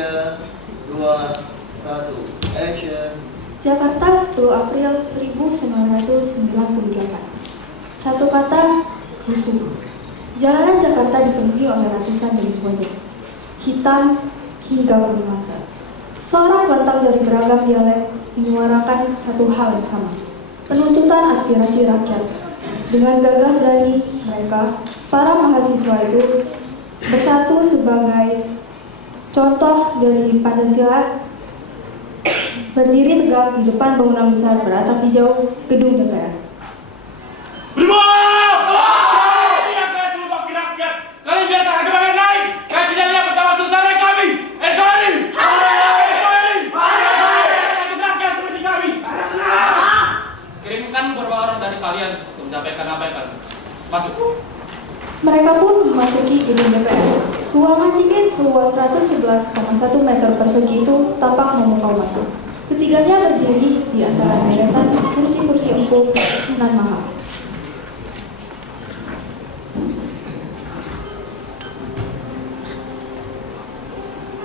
3, 2, 1, action. Jakarta 10 April 1998. Satu kata, busuk. Jalanan Jakarta dipenuhi oleh ratusan jenis wajah, hitam hingga bernuansa. Seorang bantang dari beragam dialek menyuarakan satu hal yang sama, penuntutan aspirasi rakyat. Dengan gagah berani mereka, para mahasiswa itu bersatu sebagai contoh dari Pancasila, berdiri tegak di depan bangunan besar beratap hijau gedung DPR. Masuk. Mereka pun memasuki gedung DPR. Ruangan dingin seluas 111,1 meter persegi itu tampak memukau masuk. Ketiganya berdiri di antara deretan kursi-kursi empuk nan mahal.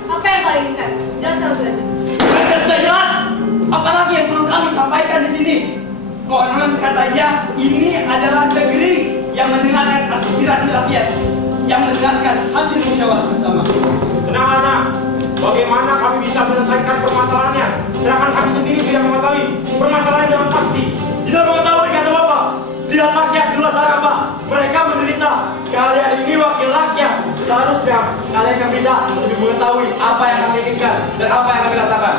Apa yang kalian inginkan? Jelaskan lebih lanjut. Mereka sudah jelas. Apalagi yang perlu kami sampaikan di sini? Konon katanya ini adalah negeri yang mendengarkan aspirasi rakyat, yang mendengarkan hasil musyawarah bersama. Tenang anak, bagaimana kami bisa menyelesaikan permasalahannya? Sedangkan kami sendiri tidak mengetahui permasalahan yang pasti. Tidak mengetahui kata Bapak. Lihat rakyat di luar sana Pak. Mereka menderita. Kalian ini wakil rakyat. Seharusnya kalian yang bisa lebih mengetahui apa yang kami inginkan dan apa yang kami rasakan.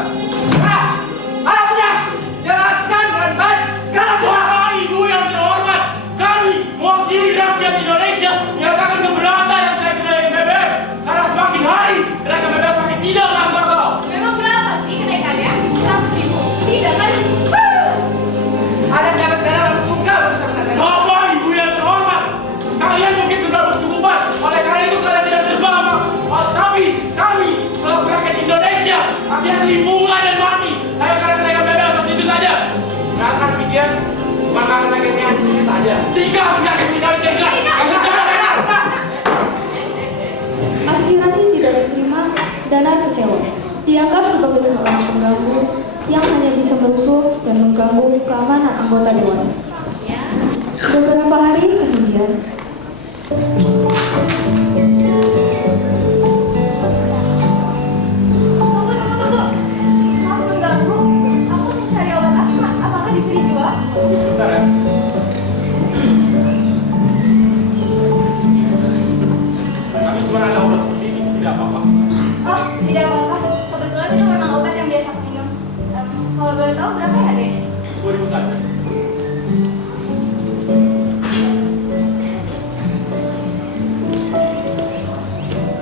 Harapnya jelaskan dengan baik. Sekarang juga. Ibu yang terhormat, kami mewakili rakyat Indonesia menyatakan keberatan yang saya kenaikan BBM. Karena semakin hari kenaikan BBM semakin tidak masuk akal. Memang berapa sih kenaikannya? 100.000? Tidak kan? Ada jabat sekarang harus suka bersama-sama. Bapak Ibu yang terhormat, kalian mungkin sudah bersukupan. Oleh karena itu kalian tidak terbang. Tapi kami selaku rakyat Indonesia akan lingkungan dan mati. Hanya karena kenaikan BBM seperti itu saja. Karena demikian, bukan karena kenaikannya hanya sedikit saja. Jika aspirasi kami tidak Aspirasi tidak diterima, Danar kecewa. Dianggap sebagai seorang pengganggu yang hanya bisa merusuh dan mengganggu keamanan anggota dewan. Beberapa hari kemudian, Tunggu. Maaf mengganggu. Aku mencari obat asma. Apakah di sini jual? Tunggu sebentar ya. Kami cuma ada obat seperti ini, tidak apa-apa. Oh, tidak apa-apa. Kebetulan itu memang obat yang biasa aku minum. Kalau boleh tahu berapa ya harganya? 10.000 saja.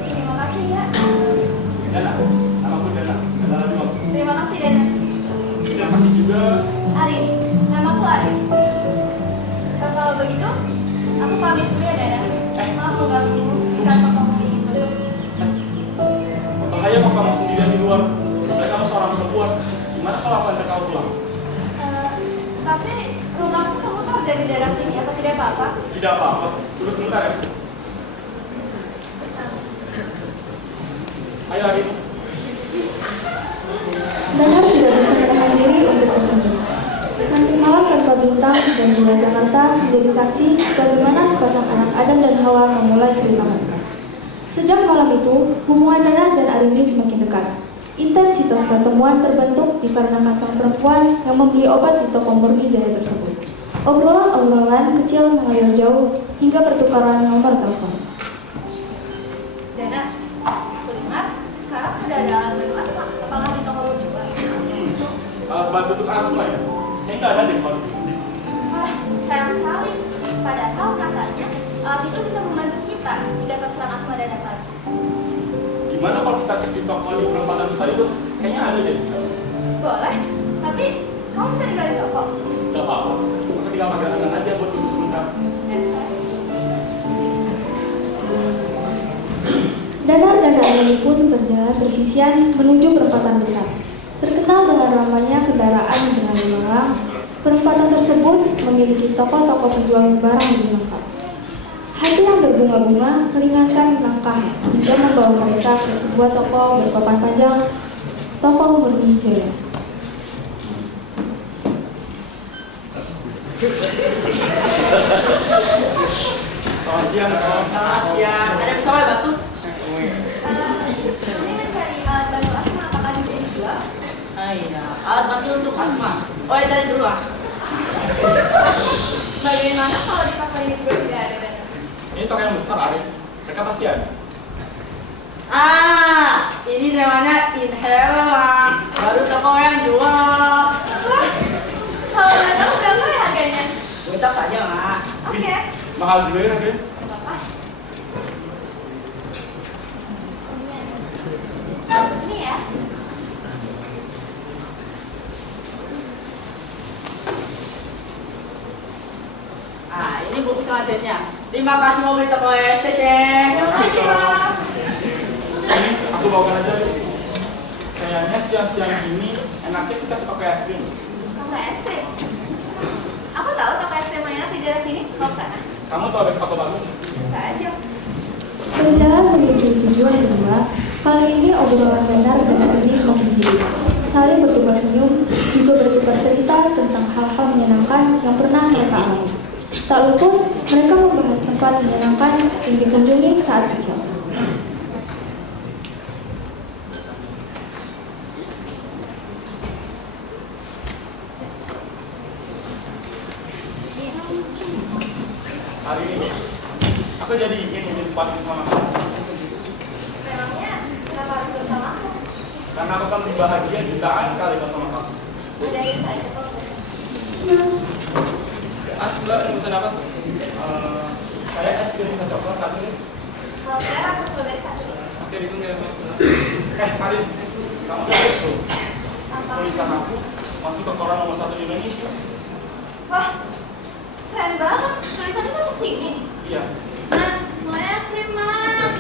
Terima kasih ya. Dana, namaku Dana. Dana lebih maksud. Terima kasih Dana. Terima kasih juga. Arin, namaku Arin. Kalau begitu, aku pamit dulu ya Dana. Maaf mengganggu di saat kamu ingin tutup. Bahaya kalau kamu sendirian di luar. Apalagi kamu seorang perempuan. Gimana kalau aku antar kamu pulang? Tapi rumahku kamu tahu dari daerah sini atau tidak apa-apa? Tidak apa-apa. Tunggu sebentar ya. Ayo Arin. Danar sudah bisa menahan diri untuk tersenyum. Nanti malam tanpa bintang dan bulan Jakarta menjadi saksi bagaimana sepasang anak Adam dan Hawa memulai cerita mereka. Sejak malam itu, hubungan Danar dan Arini semakin dekat. Intensitas pertemuan terbentuk dikarenakan sang perempuan yang membeli obat di toko murni Jaya tersebut. Obrolan-obrolan kecil mengalir jauh hingga pertukaran nomor telepon. Dana, aku lihat sekarang sudah ada alat bantu asma. Apakah di toko juga? Alat bantu untuk asma ya? Kayaknya nggak ada deh kalau di sini. Wah, sayang sekali. Padahal katanya alat itu bisa membantu kita jika terserang asma dan dapat. Gimana kalau kita cek di toko di perempatan besar itu? Kayaknya ada deh. Boleh, tapi kamu bisa tinggal di toko. Gak apa-apa. Masa tinggal magang aja buat tunggu sebentar. Danar dan Arini pun berjalan bersisian menuju perempatan besar. Terkenal dengan ramainya kendaraan dengan lalang, perempatan tersebut memiliki toko-toko penjual barang yang lengkap. Hati yang berbeda berbunga-bunga meringankan langkah hingga membawa mereka ke sebuah toko berpapan panjang, toko Murni Jaya. Selamat siang. Selamat siang. Ada yang bisa saya bantu? Ini mencari alat bantu asma, apakah di sini jual? Iya, alat bantu untuk asma. Oh ya, cari dulu ah. Bagaimana kalau di toko ini juga tidak ada dan Ini toko yang besar, Arif. Mereka pasti ada. Ini namanya Inhaler, Mak. Baru toko yang jual. wah, kalau nggak tahu berapa ya harganya? Gocap saja, Mak. Oke. Mahal juga ya, Arif. Bapak. Ini ya. Ini buku selanjutnya. Terima kasih mau beli toko ya, Shesheng. Terima kasih, Pak. Ini aku bawakan aja. Kayaknya siang-siang ini enaknya kita ke toko es krim. Toko es krim. Aku tahu toko es krim yang enak di daerah sini. Kau ke sana? Kamu tahu ada toko bagus? Bisa aja. Berjalan menuju tujuan kedua, kali ini obrolan benar dan ini semakin jauh. Saling bertukar senyum, juga bertukar cerita tentang hal-hal menyenangkan yang pernah mereka alami. Tak luput, mereka membahas tempat menyenangkan yang dikunjungi saat kecil. Hari ini, aku jadi ingin menyempatkan sama kamu. Memangnya kenapa harus bersama aku? Karena aku akan lebih bahagia jutaan kali bersama kamu. Udahin saja kok. Mbak, mau pesan apa? Saya es krim dan coklat satu nih. Kalau saya rasa strawberry satu. Oke, ditunggu ya, Mas. Karin, kamu tahu tuh, Apa? tulisan aku masuk ke koran nomor 1 di Indonesia. Wah, keren banget. Tulisannya masuk sini. Iya. Mas, mau es krim, Mas.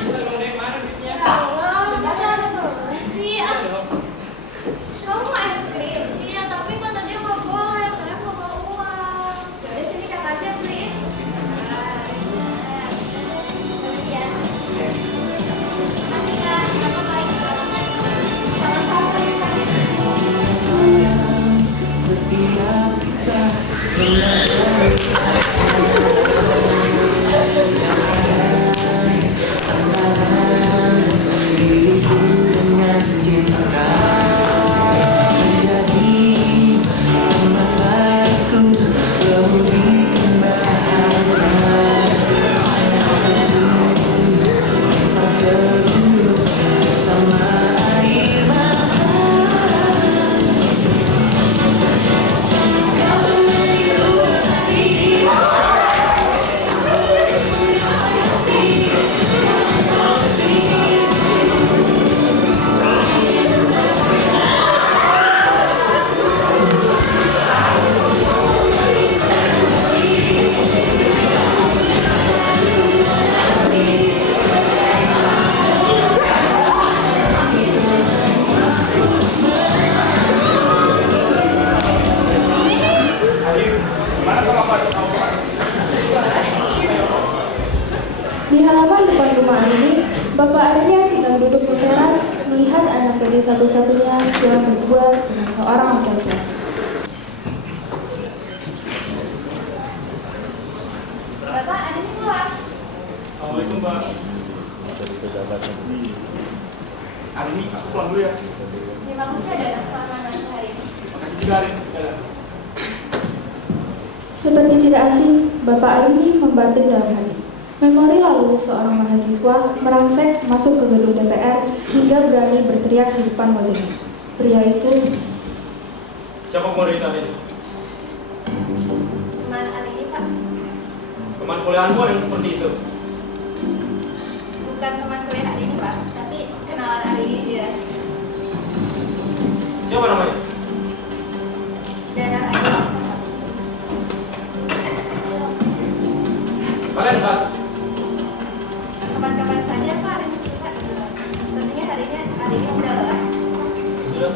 Ya Allah, masa ada terus sih? Kamu mau es krim? Iya, tapi kata dia nggak boleh, soalnya nggak bawa uang. Yaudah sini kata aja, please. Iya. Makasih Kak, Kakak baik banget. Sama-sama ya Kak. Di halaman depan rumah ini, Bapak Arya sedang duduk di teras melihat anak gadis satu-satunya yang berbuat dengan seorang laki-laki. Bapak, ada nih keluar. Assalamualaikum, Mbak. Hari ini aku pulang dulu ya. Terima kasih ada anak kelamaan hari ini. Makasih juga, Arin. Dadah. Seperti tidak asing, Bapak Arya membatin dalam hati. Memori lalu seorang mahasiswa merangsek masuk ke gedung DPR hingga berani berteriak di depan wajahnya. Pria itu Siapa murid tadi? Teman hari ini Pak. Teman kuliahanmu ada yang seperti itu? Bukan teman kuliah hari ini Pak, tapi kenalan hari ini di daerah sini. Siapa namanya? Daerah hari ini sama. Kalian, Mbak? Kapan-kapan saja Pak hari ini cerita. Sepertinya hari ini sudah lelah. Sudah.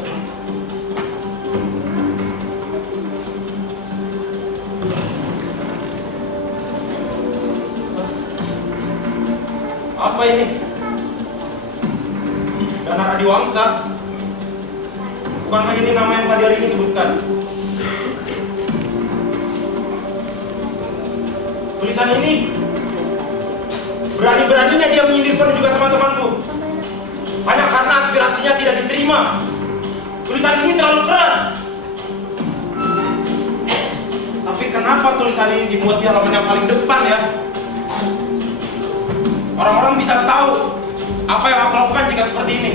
Apa ini? Dana Adiwangsa. Bukankah ini nama yang tadi hari ini sebutkan? Tulisan ini berani-beraninya dia menyindirkan juga teman-temanku hanya karena aspirasinya tidak diterima. Tulisan ini terlalu keras. Tapi kenapa tulisan ini dibuat di halaman yang paling depan ya? Orang-orang bisa tahu apa yang aku lakukan jika seperti ini.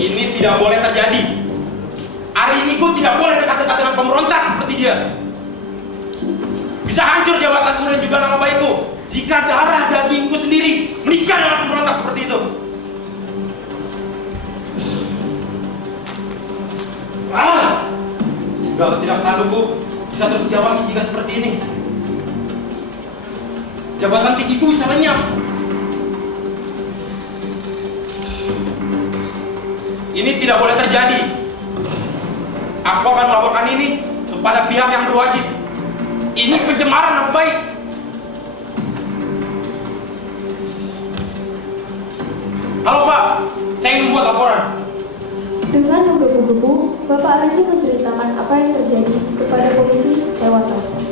Ini tidak boleh terjadi. Ariniku tidak boleh dekat-dekat dengan pemberontak seperti dia. Bisa hancur jabatanku dan juga nama baikku jika darah dagingku sendiri menikah dengan pemberontak seperti itu. Segala tidak tahuku bisa terus diawasi jika seperti ini. Jabatan tinggiku bisa lenyap. Ini tidak boleh terjadi. Aku akan melaporkan ini kepada pihak yang berwajib. Ini pencemaran nama baik. Halo Pak, saya ingin membuat laporan. Dengan menggebu-gebu, Bapak Arinci menceritakan apa yang terjadi kepada polisi lewat telepon.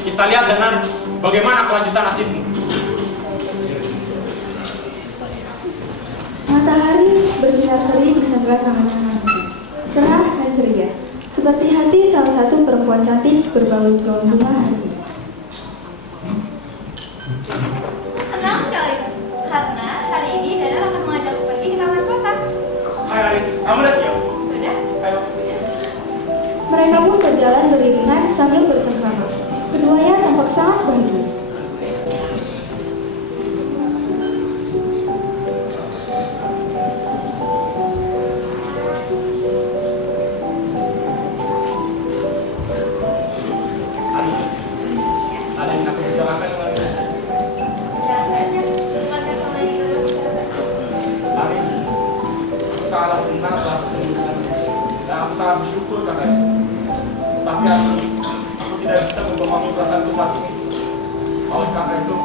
Kita lihat dengan bagaimana kelanjutan nasibmu. Matahari bersinar seri di sebelah tangan-tangan, cerah dan ceria, seperti hati salah satu perempuan cantik berbalut gaun bunga hari ini. Senang sekali, karena hari ini Dana akan mengajakku pergi ke taman kota. Hai Arin, kamu udah siap? Sudah? Ayo. Mereka pun berjalan beriringan sambil bercengkrama. Keduanya tampak sangat bahagia. Ada yang aku bicarakan dengan Bicara saja, bukankah selama ini kita bicarakan? Arin. Aku sangat senang telah bertemu denganmu dan aku sangat bersyukur katanya. Tapi Arin, aku tidak bisa memahami perasaanku saat ini. Oleh karena itu,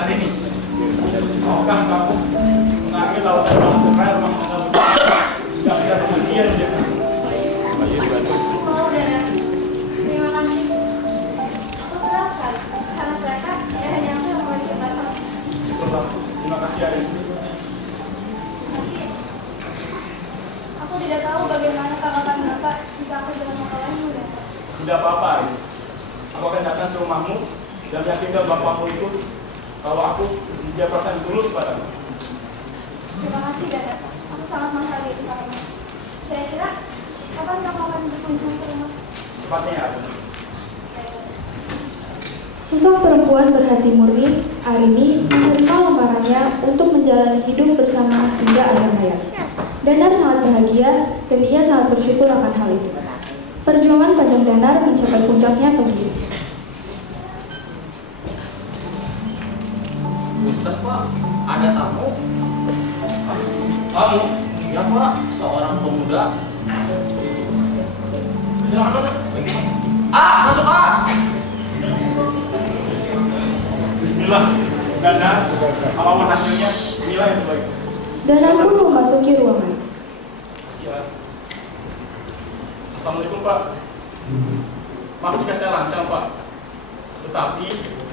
Arin, maukah kamu mengambil lautan dalam tengah rumah tangga besar? Tidak bisa kemudian dia. Mau Dana, terima kasih. Aku senang sekali, karena ternyata dia hanya aku yang memiliki perasaan. Syukurlah, terima kasih Arin. Tapi aku tidak tahu bagaimana tanggapan Bapak jika aku bilang masalahmu, Dana. Tidak apa-apa Arin. Aku akan datang ke rumahmu dan yakinkan bapakmu itu kalau aku dia perasaan tulus padamu. Terima kasih, Dana. Aku sangat menghargai kesalahanmu. Kira-kira kapan kamu akan berkunjung ke rumah? Secepatnya ya Arin. Sosok perempuan berhati murni, Arini, menerima lamarannya untuk menjalani hidup bersama hingga akhir hayat. Danar sangat bahagia dan ia sangat bersyukur akan hal itu. Perjuangan panjang Danar mencapai puncaknya pagi ini. Bentar Pak, ada tamu. Kamu, Ya Pak, seorang pemuda. silakan masuk. Masuk Bismillah. Dana, apapun hasilnya, inilah yang terbaik. Danar pun memasuki ruangan. Makasih ya. Assalamualaikum Pak. Maaf jika saya lancang Pak. Tetapi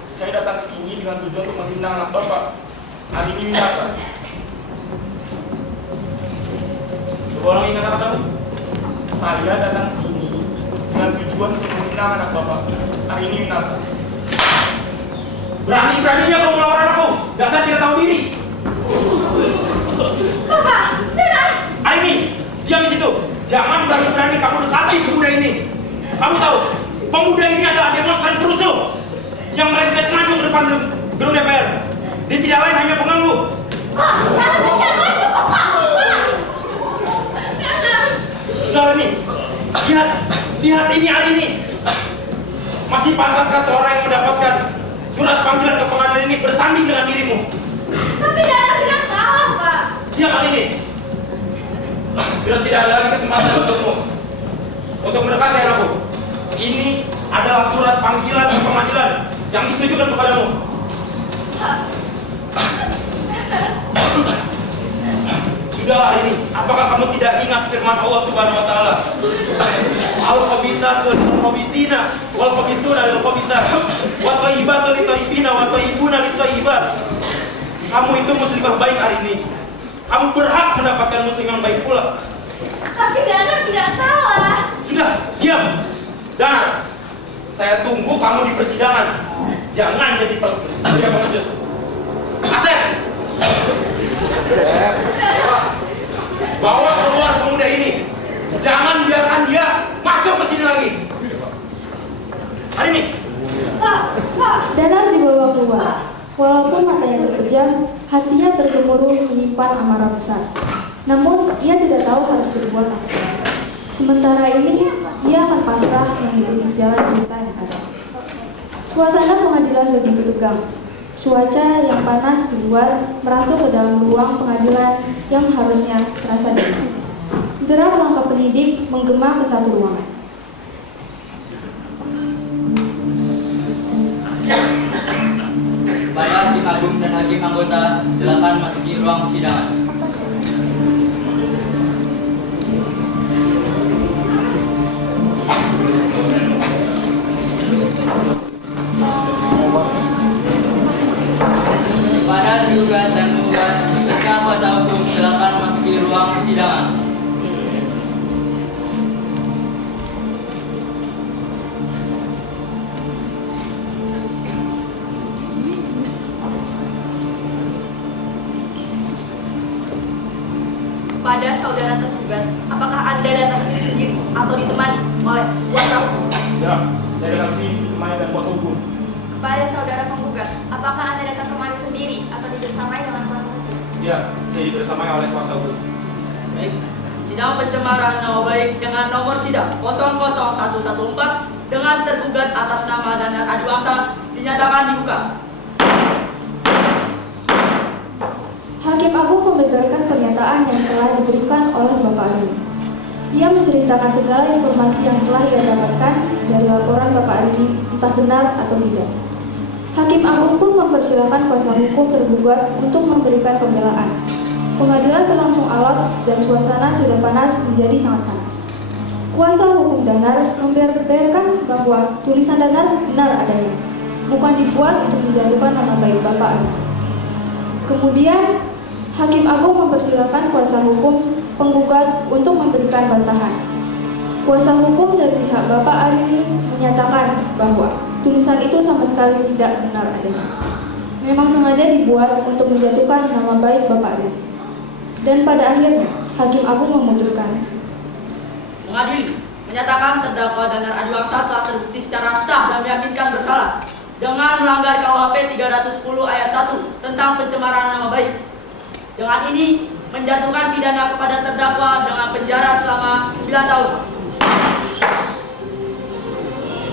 saya datang ke sini dengan tujuan untuk menghina anak Bapak, Arini Winata. Coba ulangi kata-katamu. Saya datang ke sini dengan tujuan untuk menghina anak Bapak, Arini Winata. Berani-beraninya kau melawan anakku. Dasar tidak tahu diri. Bapak, Dana! Arini, diam di situ. Jangan berani-berani kamu dekati pemuda ini. Kamu tahu, pemuda ini adalah demonstran perusuh yang melengsek maju ke depan gedung DPR. Dia tidak lain hanya pengganggu. Pak, Dana tidak maju kok, Pak! Saudara ini, lihat ini Arini. Masih pantaskah seorang yang mendapatkan surat panggilan ke pengadilan ini bersanding dengan dirimu? Tapi Dana tidak salah, Pak. Diam Arini. Sudah tidak ada lagi kesempatan untukmu untuk mendekati anakku. Ini adalah surat panggilan ke pengadilan yang ditujukan kepadamu. Sudahlah ini, apakah kamu tidak ingat firman Allah Subhanahu wa taala? Al-khabithatu lil-khabithina wal khabithuna lil-khabithat wa thayyibatu lit-thayyibina wa thayyibuna lit-thayyibat. Kamu itu muslimah baik hari ini. Kamu berhak mendapatkan muslim yang baik pula. Tapi Danar tidak salah. Sudah, diam. Dan saya tunggu kamu di persidangan. Jangan jadi pengecut. Asep. Bawa keluar pemuda ini. Jangan biarkan dia masuk ke sini lagi. Hari ini. Danar dibawa keluar. Walaupun matanya terpejam, hatinya bergemuruh menyimpan amarah besar. Namun, ia tidak tahu harus berbuat apa. Sementara ini, ia akan pasrah mengikuti jalan cerita yang ada. Suasana pengadilan begitu tegang. Cuaca yang panas di luar merasuk ke dalam ruang pengadilan yang harusnya terasa dingin. Derap langkah penyidik menggema ke satu ruangan. Kepada Hakim Agung dan Hakim Anggota, silakan masuki ruang persidangan. Kepada tergugat dan penggugat serta kuasa hukum, silakan masuki ruang persidangan. Pada saudara tergugat, apakah Anda datang ke sini sendiri atau ditemani oleh kuasa hukum? Ya, saya datang sini ditemani dan kuasa hukum. Kepada saudara penggugat, apakah Anda datang kemari sendiri atau dibersamai dengan kuasa hukum? Ya, saya dibersamai oleh kuasa hukum. Baik, sidang pencemaran nama baik dengan nomor sidang 00114 dengan tergugat atas nama Danar Adiwangsa dinyatakan dibuka. Hakim Agung membeberkan pernyataan yang telah diberikan oleh Bapak Ari. Ia menceritakan segala informasi yang telah ia dapatkan dari laporan Bapak Ari, entah benar atau tidak. Hakim Agung pun mempersilahkan kuasa hukum tergugat untuk memberikan pembelaan. Pengadilan berlangsung alot dan suasana sudah panas menjadi sangat panas. Kuasa hukum Danar membeberkan bahwa tulisan Danar benar adanya, bukan dibuat untuk menjatuhkan nama baik Bapak Ari. Kemudian, Hakim Agung mempersilahkan kuasa hukum penggugat untuk memberikan bantahan. Kuasa hukum dari pihak Bapak Ari menyatakan bahwa tulisan itu sama sekali tidak benar adanya. Memang sengaja dibuat untuk menjatuhkan nama baik Bapak Ari. Dan pada akhirnya, Hakim Agung memutuskan. Mengadili, menyatakan terdakwa Danar Adiwangsa telah terbukti secara sah dan meyakinkan bersalah dengan melanggar KUHP 310 ayat 1 tentang pencemaran nama baik. Dengan ini, menjatuhkan pidana kepada terdakwa dengan penjara selama 9 tahun.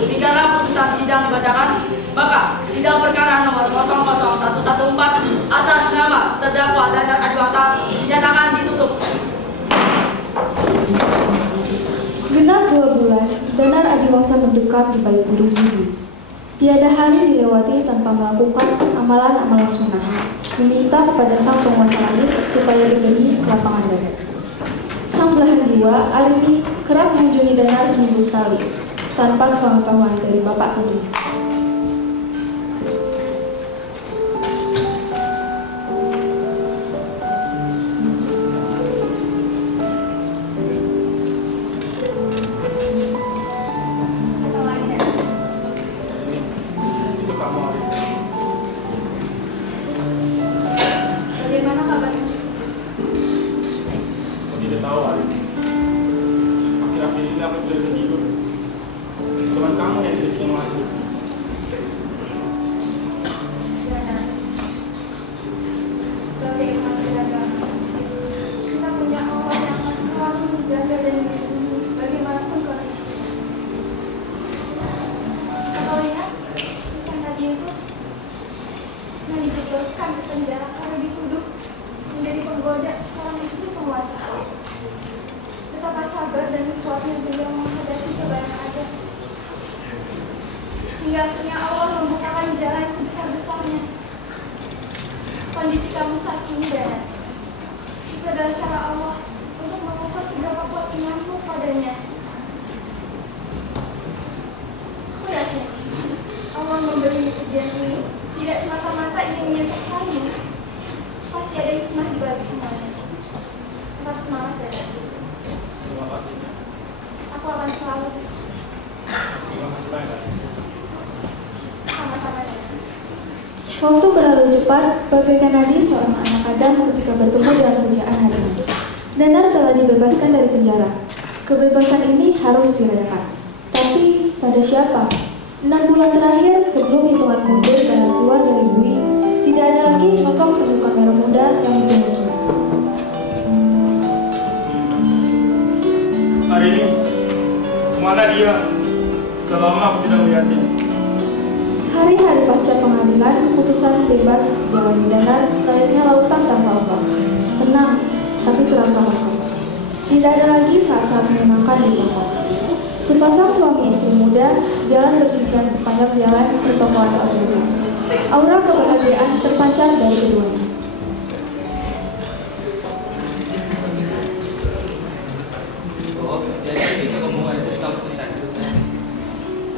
Demikianlah putusan sidang dibacakan. Maka sidang perkara nomor 00114 atas nama terdakwa Danar Adiwangsa dinyatakan ditutup. Genap 2 bulan, Danar Adiwangsa mendekam di balik burung biru. Tiada hari dilewati tanpa melakukan amalan-amalan sunnah, meminta kepada sang penguasa langit supaya diberi kelapangan dada. Sang belahan jiwa, Arini kerap mengunjungi Danar seminggu sekali, tanpa sepengetahuan dari bapak tiri. Itu kamu hari ini. Bagaimana kabarnya? Aku tidak tahu hari ini. Akhir-akhir ini aku tidak bisa tidur. Cuman kamu yang tidak bisa masuk. Danar, sebagai umat beragama, kita punya Allah yang akan selalu menjaga dan melindungi bagaimanapun kondisi. Kau lihat kisah Nabi Yusuf yang dijebloskan ke penjara karena dituduh menjadi penggoda seorang istri penguasa. Betapa sabar dan kuatnya beliau menghadapi cobaan yang ada. hingga akhirnya Allah membukakan jalan sebesar-besarnya. Kondisi kamu saat ini, Dana, itu adalah cara Allah untuk mengukur seberapa kuat imanmu padanya. Aku yakin Allah memberi ujian ini tidak semata-mata ingin menyusahkanmu. Pasti ada hikmah di balik semuanya. Tetap semangat, Dana. Terima kasih. Aku akan selalu di sini. Terima kasih banyak. Sama-sama, Dana. Waktu berlalu cepat, bagaikan nadi seorang anak Adam ketika bertemu dengan pujaan harinya. Danar telah dibebaskan dari penjara. Kebebasan ini harus dirayakan. Tapi pada siapa? 6 bulan terakhir sebelum hitungan mundur Danar keluar dari bui, tidak ada lagi sosok penyuka merah muda yang menjemputnya. Hari ini, kemana dia? Setelah lama aku tidak melihatnya. Hari-hari pasca pengadilan, keputusan bebas jalani Danar layaknya lautan tanpa ombak. Tenang, tapi terasa lengkap. Tidak ada lagi saat-saat menyenangkan di tempat. Sepasang suami istri muda jalan bersisian sepanjang jalan pertokoan Al-Quran. Aura kebahagiaan terpancar dari keduanya. Oh, jadi itu kamu ada cerita dulu saya.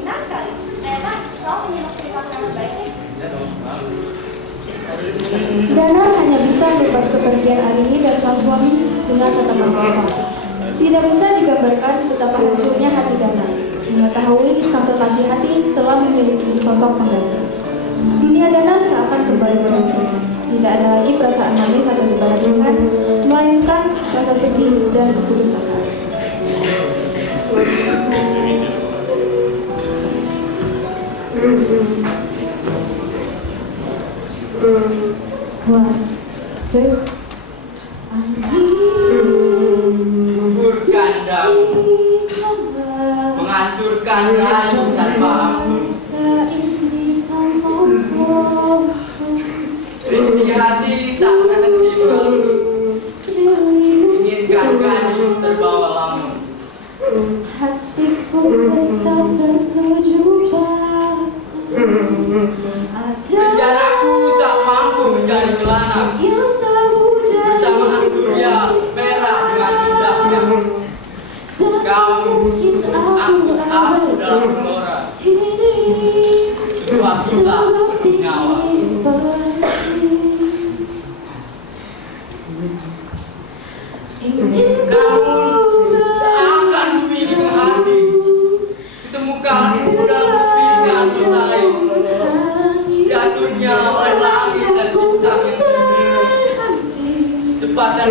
Benar sekali. Ternyata kau menyimak cerita dengan baik. Ya dong, selalu. Danar hanya bisa melepas kepergian Arini dan sang suami dengan tatapan mata. Tidak bisa digambarkan betapa hancurnya hati Danar mengetahui sang kekasih hati telah memiliki sosok pengganti. Dunia Danar seakan kembali beruntung. Tidak ada lagi perasaan manis atau dibahagiakan, melainkan rasa sedih dan putus asa. Wah, cuy. Gugurkan daun, menghancurkan rayu tanpa ampun. Rintik hati tak berhenti berlalu, inginkan kayu terbawa lamun. Hatiku tetap tertuju padamu. Rencanaku tak mampu menjadi kelana, Yang tak mudah bersama surya merah dengan indahnya. Kamu, aku dalam gelora, dua kita bernyawa. Namun seakan memilih hati, ditemukan dalam pilihan bersaing, diaturnya oleh langit dan bintang yang cepat dan